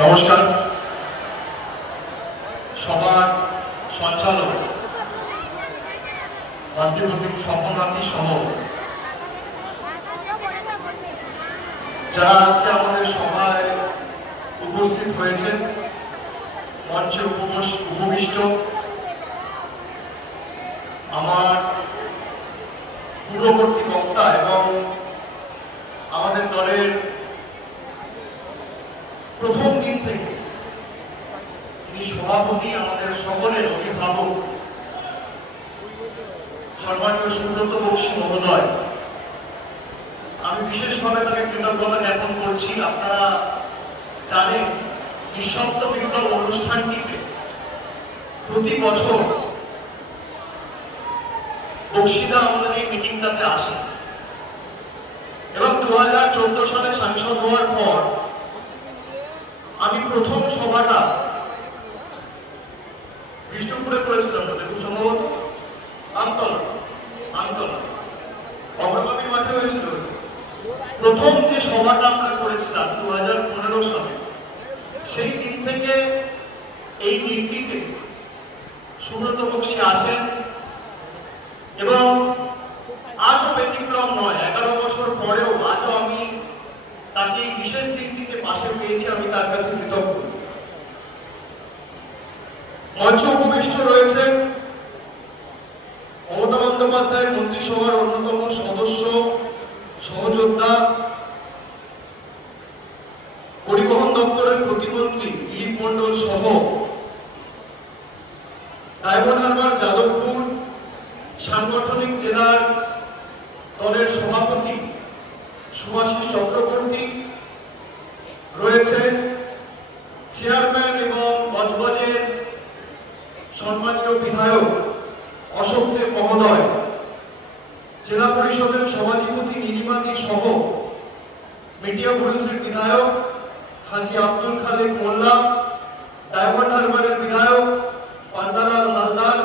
নমস্কার। সবার সঞ্চালক মাতৃভূমিক স্বপ্ননাথী সহ যারা আজকে আমাদের সভায় উপস্থিত হয়েছেন মঞ্চে উপবিষ্ট আমার পূর্ববর্তী বক্তা এবং আমাদের দলের প্রথম দিন থেকে তিনি সভাপতি আমাদের সকলের অভিভাবক? সম্মানীয় সুব্রত বক্সী মহোদয়, আমি বিশেষভাবে তাকে কৃতজ্ঞতা জ্ঞাপন করছি। আপনারা জানেন, নিঃশব্দ বিপ্লব অনুষ্ঠানটিতে প্রতি বছর বক্সিদা আমাদের এই মিটিংটাতে আসে। এবং দু হাজার চোদ্দ সালে সাংসদ হওয়ার পর আমি প্রথম সভাটা বিষ্ণুপুরে করেছিলাম তো দেখুন সম্ভবত আমতলা আমতলা। অগ্রগামী মাঠে হয়েছিল। প্রথম যে সভাটা আমরা করেছিলাম দু হাজার পনেরো সালে, সেই দিন থেকে এই দিনটিতে সুব্রত বক্সী আসেন এবং আজও ব্যতিক্রম নয়, এগারো বছর পরেও আজও আমি তাকে এই বিশেষ দিনটিতে পাশে পেয়েছি, আমি তার কাছে কৃতজ্ঞ। মঞ্চ উপবিষ্ট রয়েছেন মমতা বন্দ্যোপাধ্যায় মন্ত্রিসভার অন্যতম সদস্য, সহযোদ্ধা, পরিবহন দপ্তরের প্রতিমন্ত্রী দিলীপ মন্ডল সহ ডায়মন্ড হারবার যাদবপুর সাংগঠনিক জেলার দলের সভাপতি সুভাষিস চক্রবর্তী রয়েছে। চেয়ারম্যান এবং বজবজের সম্মানীয় বিধায়ক অশোক দেব মহোদয়, জেলা পরিষদের সভাধিপতি নীলিমানি সহ মিডিয়া পুলিশের বিধায়ক হাজি আব্দুল খালেক মোল্লা, ডায়মন্ড হারবারের বিধায়ক পান্ডালাল হালদার,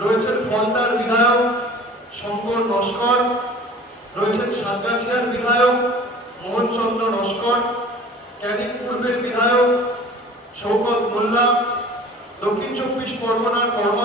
রয়েছেন ফলতার বিধায়ক শঙ্কর নস্কর, রয়েছেন সাতগাছিয়ার বিধায়ক মোহনচন্দ্র নস্কর, ক্যানিং পূর্বের বিধায়ক শৌকত মোল্লা দক্ষিণ চব্বিশ পরগনার কর্মাধ্যক্ষ